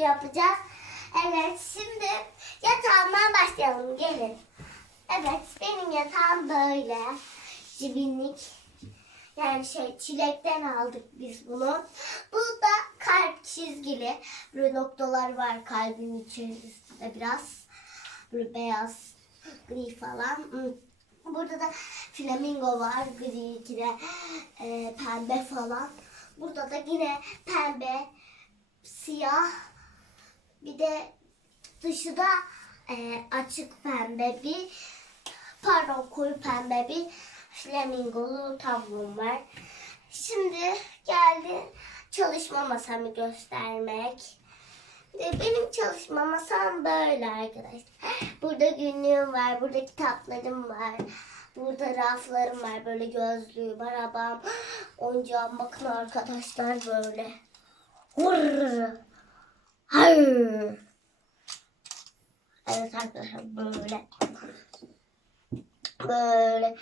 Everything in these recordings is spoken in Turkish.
yapacağız. Evet şimdi yatağımdan başlayalım gelin. Evet benim yatağım böyle. Cibinlik. Yani şey çilekten aldık biz bunu. Bu da kalp çizgili. Böyle noktalar var kalbin içerisinde biraz. Böyle beyaz, gri falan. Hmm. Burada da flamingo var. Gri yine e, pembe falan. Burada da yine pembe, siyah. Bir de dışı da e, açık pembe bir pardon koyu pembe bir flamingolu tablom var. Şimdi geldi çalışma masamı göstermek. E, Benim çalışma masam böyle arkadaşlar. Burada günlüğüm var, burada kitaplarım var. Burada raflarım var, böyle gözlüğüm, arabam, oyuncağım. Bakın arkadaşlar böyle. Hurr. Hayır. Evet arkadaşlar böyle. Böyle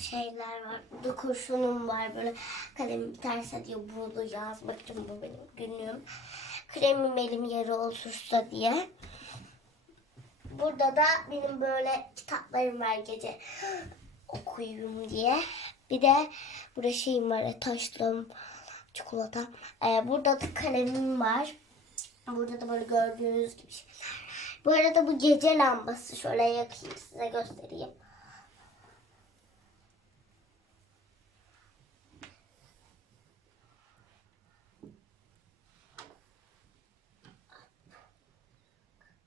şeyler var. Burada kurşunum var. Böyle kalem biterse diye burada yazmak için bu benim günlüğüm. Kremim elim yarı otursa diye. Burada da benim böyle kitaplarım var gece okuyayım diye. Bir de burada şeyim var. Taşlım çikolata. Ee, burada da kalemim var. Burada da böyle gördüğünüz gibi şeyler. Bu arada bu gece lambası. Şöyle yakayım size göstereyim.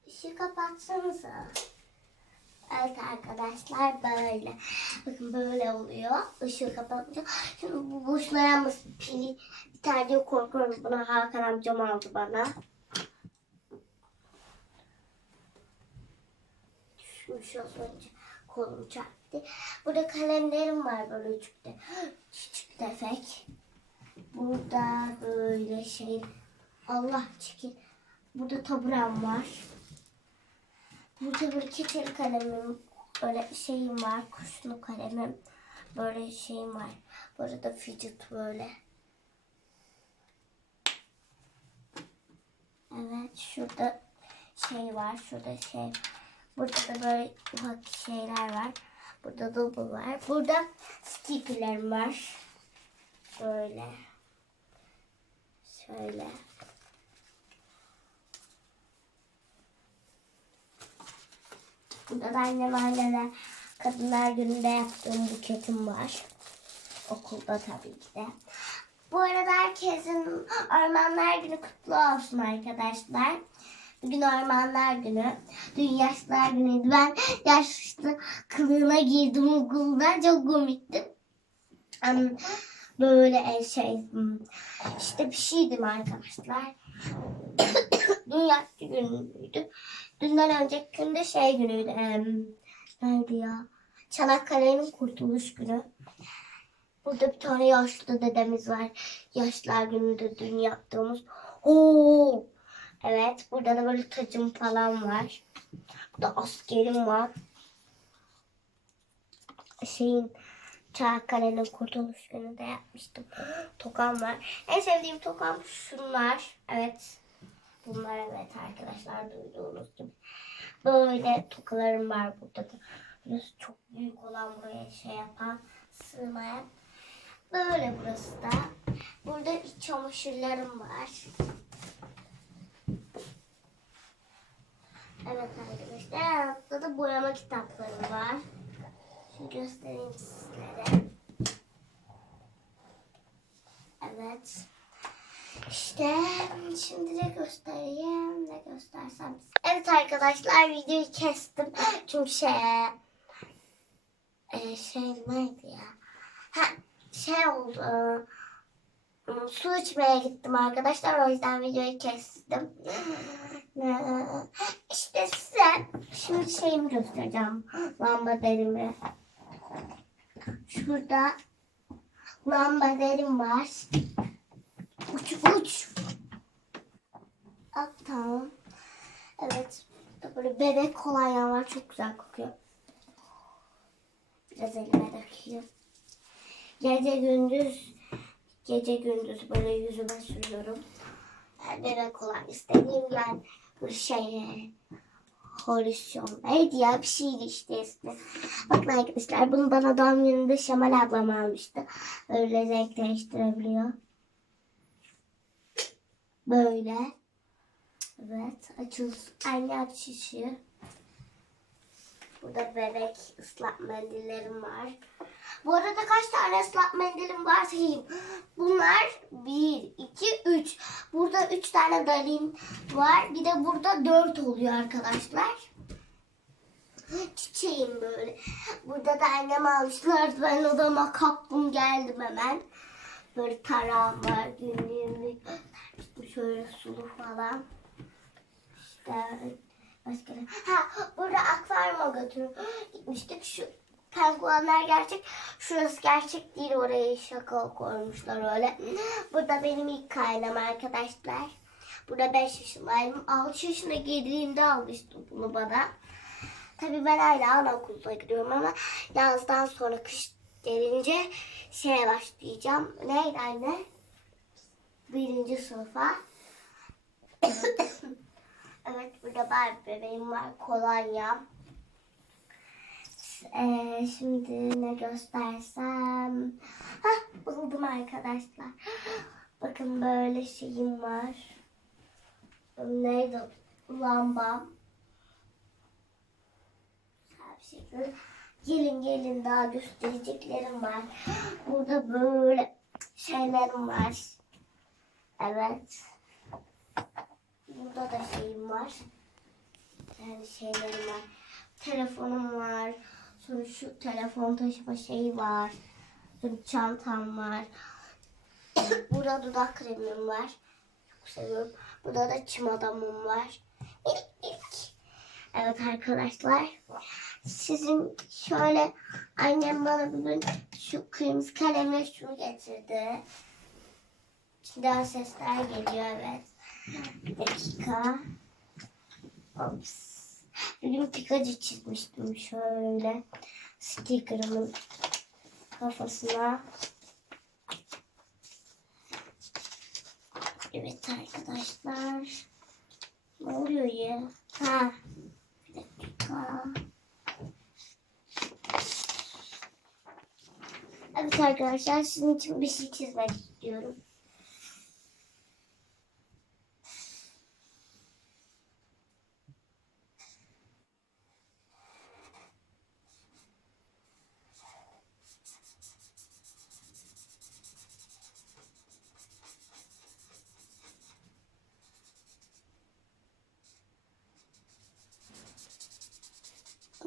Işığı kapatsanıza. Evet arkadaşlar böyle. Bakın böyle oluyor. Işığı kapatınca. Şimdi bu boşuna yanmasın. Pili biter diye korkuyorum. Bunu Hakan amcam aldı bana. Düşmüş az. Kolum çarptı. Burada kalemlerim var böyle küçük de. Küçük tefek. Burada böyle şey. Allah çekil. Burada taburem var. Burada bir keçeli kalemim, böyle şeyim var, kuşlu kalemim, böyle şeyim var. Burada fidget böyle. Evet, şurada şey var, şurada şey. Burada da böyle ufak şeyler var. Burada double var. Burada stickerlerim var. Böyle. Şöyle. Burada da annem anneme Kadınlar Günü'nde yaptığım buketim var. Okulda tabii ki de. Bu arada herkesin Ormanlar Günü kutlu olsun arkadaşlar. Bugün Ormanlar Günü. Dün Yaşlılar Günü'ydü. Ben yaşlı kılığına girdim okulda. Çok komikti. Em, Böyle şey hmm, işte bir şeydim arkadaşlar. Dün yaşlı günüydü. Dünden önceki gün de şey günüydü. neydi ya? Çanakkale'nin kurtuluş günü. Burada bir tane yaşlı dedemiz var. Yaşlılar gününde dün yaptığımız. Oo! Evet. Burada da böyle tacım falan var. Burada askerim var. Şeyin Çanakkale'nin kurtuluş gününde yapmıştım. Tokam var. En sevdiğim tokam şunlar. Evet. Bunlar evet arkadaşlar duyduğunuz gibi. Böyle tokalarım var burada da. Burası çok büyük olan buraya şey yapan, sığmayan. Böyle burası da. Burada iç çamaşırlarım var. Evet arkadaşlar. Altta da boyama kitaplarım var. Şimdi göstereyim sizlere. Evet. İşte şimdi de göstereyim. Ne göstersem. Evet arkadaşlar videoyu kestim. Çünkü şey e, şey neydi ya? Ha, şey oldu. Su içmeye gittim arkadaşlar. O yüzden videoyu kestim. İşte size şimdi şeyimi göstereceğim. Lamba derimi. Şurada lamba derim var. Uç uç. Ah, tamam. Evet. Böyle bebek kolonya var. Çok güzel kokuyor. Biraz elime dökeyim. Gece gündüz gece gündüz böyle yüzüme sürüyorum. Bebek olan istediğim ben bu şey Horizon neydi ya bir şeydi işte ismi. Bakın arkadaşlar bunu bana doğum gününde Şamal ablam almıştı. Böyle renk değiştirebiliyor. Böyle. Evet açıl aynı açışı. Burada bebek ıslak mendillerim var. Bu arada kaç tane ıslak mendilim var sayayım. Bunlar 1, 2, 3. Burada 3 tane dalin var. Bir de burada 4 oluyor arkadaşlar. Çiçeğim böyle. Burada da annem almışlardı. Ben odama kaptım geldim hemen. Böyle tarağım var. Günlüğümlük. Şöyle sulu falan. İşte başka? Ha burada akvaryuma götürüp gitmiştik. Şu penguenler gerçek. Şurası gerçek değil. Oraya şaka koymuşlar öyle. Burada benim ilk kaynam arkadaşlar. Burada 5 yaşındayım. 6 yaşına girdiğimde almıştım bunu bana. Tabii ben hala anaokuluna gidiyorum ama yazdan sonra kış gelince şeye başlayacağım. Neydi anne? Birinci sınıfa. evet burada Barbie bebeğim var. Kolonya. Ee, şimdi ne göstersem. Hah buldum arkadaşlar. Bakın böyle şeyim var. Neydi? Lambam. Güzel. Gelin gelin daha göstereceklerim var. Burada böyle şeylerim var. Evet. Burada da şeyim var. Yani şeylerim var. Telefonum var. Sonra şu telefon taşıma şeyi var. Sonra çantam var. Burada dudak kremim var. Çok seviyorum. Burada da çim adamım var. Evet arkadaşlar. Sizin şöyle annem bana bugün şu kırmızı kalemle şunu getirdi. İçinden sesler geliyor evet. Bir dakika. Ops. Bugün Pikachu çizmiştim şöyle. Sticker'ımın kafasına. Evet arkadaşlar. Ne oluyor ya? Ha. Bir dakika. Evet arkadaşlar sizin için bir şey çizmek istiyorum.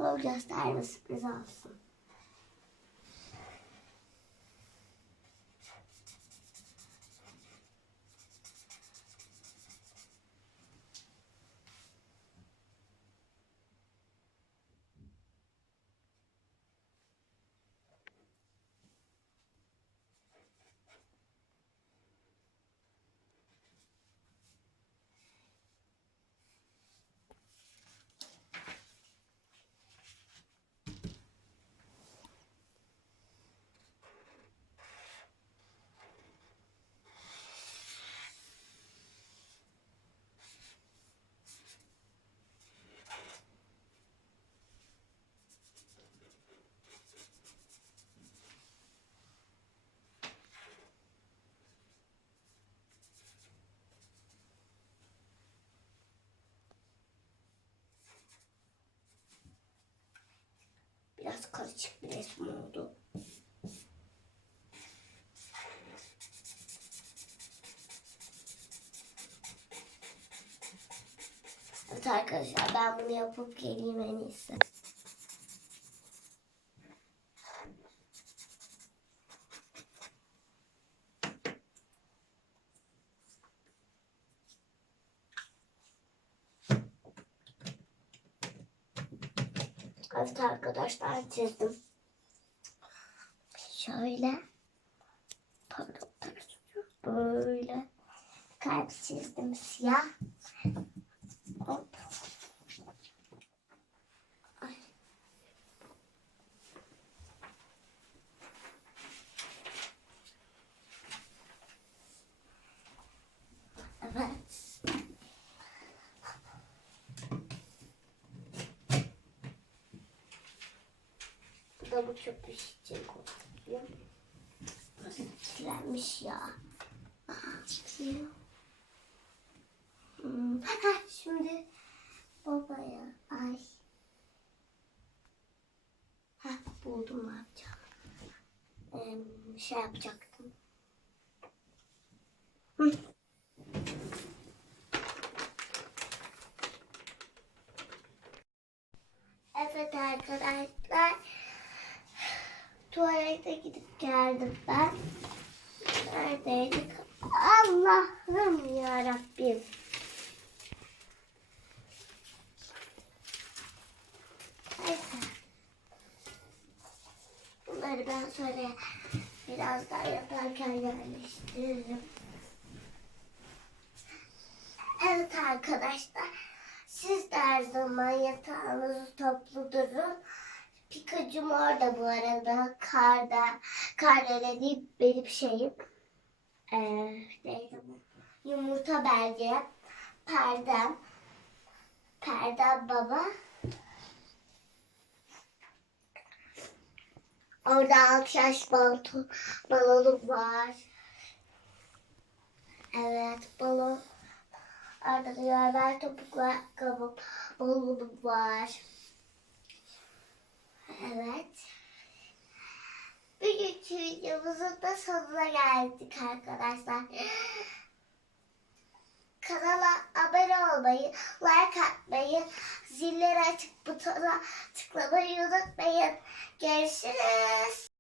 Bunu gösterme sürpriz olsun. Biraz karışık bir resim oldu. Evet arkadaşlar ben bunu yapıp geleyim en iyisi. Evet arkadaşlar çizdim. Şöyle. Pardon. Böyle. Kalp çizdim siyah. Hop. Ay. Evet. Da bu köpüş için koyayım. Kirlenmiş ya. Hmm. Şimdi babaya ay. Heh, buldum ne yapacağım. Ee, şey yapacaktım. Hı. Evet arkadaşlar. Tuvalete gidip geldim ben. Neredeydik? Allah'ım ya Rabbim. Neyse. Bunları ben sonra biraz daha yaparken yerleştiririm. Evet arkadaşlar. Siz de her zaman yatağınızı toplu durun. Pikacım orada bu arada. Karda. Kar öyle benim şeyim. Ee, neydi bu? Yumurta belge. Perdem. Perdem baba. Orada alkış balon, balonum var. Evet balon. Orada diyorlar topuklu kabım balonum var. Evet. Bugünkü videomuzun da sonuna geldik arkadaşlar. Kanala abone olmayı, like atmayı, zilleri açık butona tıklamayı unutmayın. Görüşürüz.